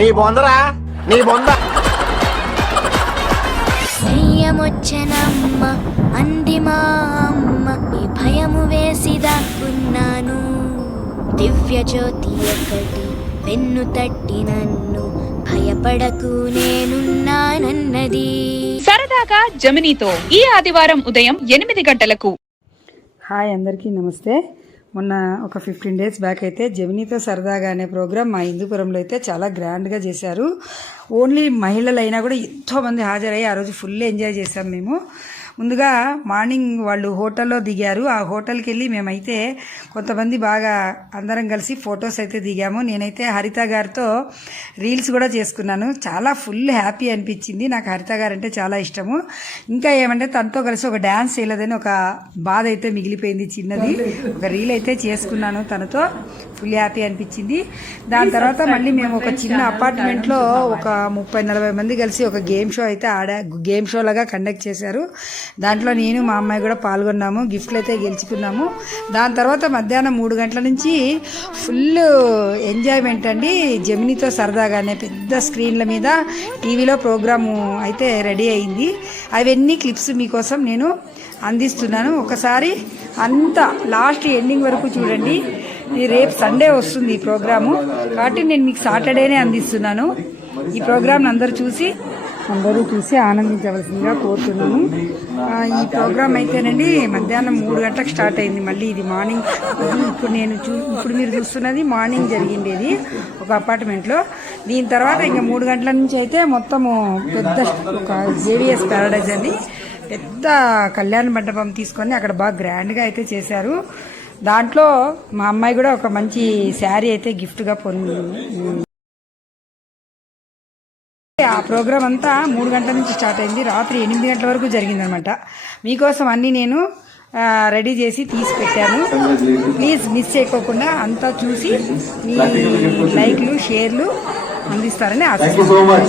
నీ బొందరా నీ బొంద దయ్యమొచ్చనమ్మ అంది మా అమ్మ ఈ భయము వేసిదాక్కున్నాను దివ్య జ్యోతి ఒకటి వెన్ను తట్టి నన్ను భయపడకు నేనున్నానన్నది. సరదాగా జమినీతో ఈ ఆదివారం ఉదయం 8 గంటలకు. హాయ్ అందరికీ నమస్తే. మొన్న ఒక 15 డేస్ బ్యాక్ అయితే జమినీతో సరదాగా అనే ప్రోగ్రామ్ మా హిందూపురంలో అయితే చాలా గ్రాండ్గా చేశారు. ఓన్లీ మహిళలైనా కూడా ఎంతోమంది హాజరయ్యి ఆ రోజు ఫుల్ ఎంజాయ్ చేసాం మేము. ముందుగా మార్నింగ్ వాళ్ళు హోటల్లో దిగారు. ఆ హోటల్కి వెళ్ళి మేమైతే కొంతమంది బాగా అందరం కలిసి ఫొటోస్ అయితే దిగాము. నేనైతే హరిత గారితో రీల్స్ కూడా చేసుకున్నాను. చాలా ఫుల్ హ్యాపీ అనిపించింది. నాకు హరిత గారు అంటే చాలా ఇష్టము. ఇంకా ఏమంటే తనతో కలిసి ఒక డ్యాన్స్ చేయలేదని ఒక బాధ అయితే మిగిలిపోయింది చిన్నది. ఒక రీల్ అయితే చేసుకున్నాను తనతో. ఫుల్ హ్యాపీ అనిపించింది. దాని తర్వాత మళ్ళీ మేము ఒక చిన్న అపార్ట్మెంట్లో ఒక 30-40 మంది కలిసి ఒక గేమ్ షో అయితే గేమ్ షో లాగా కండక్ట్ చేశారు. దాంట్లో నేను మా అమ్మాయి కూడా పాల్గొన్నాము. గిఫ్ట్లు అయితే గెలుచుకున్నాము. దాని తర్వాత మధ్యాహ్నం 3 గంటల నుంచి ఫుల్ ఎంజాయ్మెంట్ అండి. జమినీతో సరదాగానే పెద్ద స్క్రీన్ల మీద టీవీలో ప్రోగ్రాము అయితే రెడీ అయింది. అవన్నీ క్లిప్స్ మీకోసం నేను అందిస్తున్నాను. ఒకసారి అంతా లాస్ట్ ఎండింగ్ వరకు చూడండి. రేపు సండే వస్తుంది ఈ ప్రోగ్రాము కాబట్టి నేను మీకు సాటర్డేనే అందిస్తున్నాను. ఈ ప్రోగ్రామ్ అందరూ చూసి ఆనందించవలసిందిగా కోరుతున్నాను. ఈ ప్రోగ్రామ్ అయితేనండి మధ్యాహ్నం 3 గంటలకు స్టార్ట్ అయింది. మళ్ళీ ఇది మార్నింగ్. ఇప్పుడు మీరు చూస్తున్నది మార్నింగ్ జరిగిండేది ఒక అపార్ట్మెంట్లో. దీని తర్వాత ఇంకా 3 గంటల నుంచి అయితే మొత్తము పెద్ద ఒక జేవిఎస్ ప్యారడైజ్ అని పెద్ద కళ్యాణ మండపం తీసుకొని అక్కడ బాగా గ్రాండ్గా అయితే చేశారు. దాంట్లో మా అమ్మాయి కూడా ఒక మంచి శారీ అయితే గిఫ్ట్గా పొందింది. ఆ ప్రోగ్రామ్ అంతా 3 గంటల నుంచి స్టార్ట్ అయింది. రాత్రి 8 గంటల వరకు జరిగిందనమాట. మీకోసం అన్నీ నేను రెడీ చేసి తీసి పెట్టాను. ప్లీజ్ మిస్ చేయకోకుండా అంతా చూసి మీ లైక్లు షేర్లు అందిస్తారని ఆశిస్తున్నాను.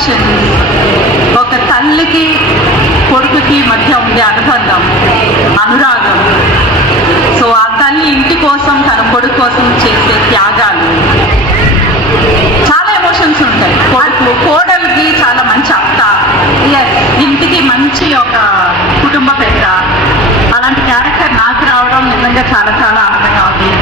ఎమోషన్, ఒక తల్లికి కొడుకుకి మధ్య ఉండే అనుబంధం, అనురాగం. సో ఆ తల్లి ఇంటి కోసం తన కొడుకు కోసం చేసే త్యాగాలు, చాలా ఎమోషన్స్ ఉంటాయి. కోడలికి చాలా మంచి అత్త, ఇంటికి మంచి ఒక కుటుంబ పెద్ద, అలాంటి క్యారెక్టర్ నాకు రావడం నిజంగా చాలా చాలా ఆనందంగా ఉంది.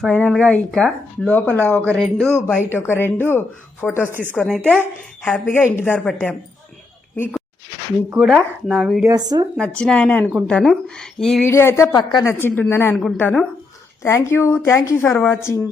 ఫైనల్గా ఇక లోపల ఒక 2 బయట ఒక 2 ఫొటోస్ తీసుకొని అయితే హ్యాపీగా ఇంటి దారి పట్టాం. మీకు కూడా నా వీడియోస్ నచ్చినాయని అనుకుంటాను. ఈ వీడియో అయితే పక్కా నచ్చింటుందని అనుకుంటాను. Thank you for watching.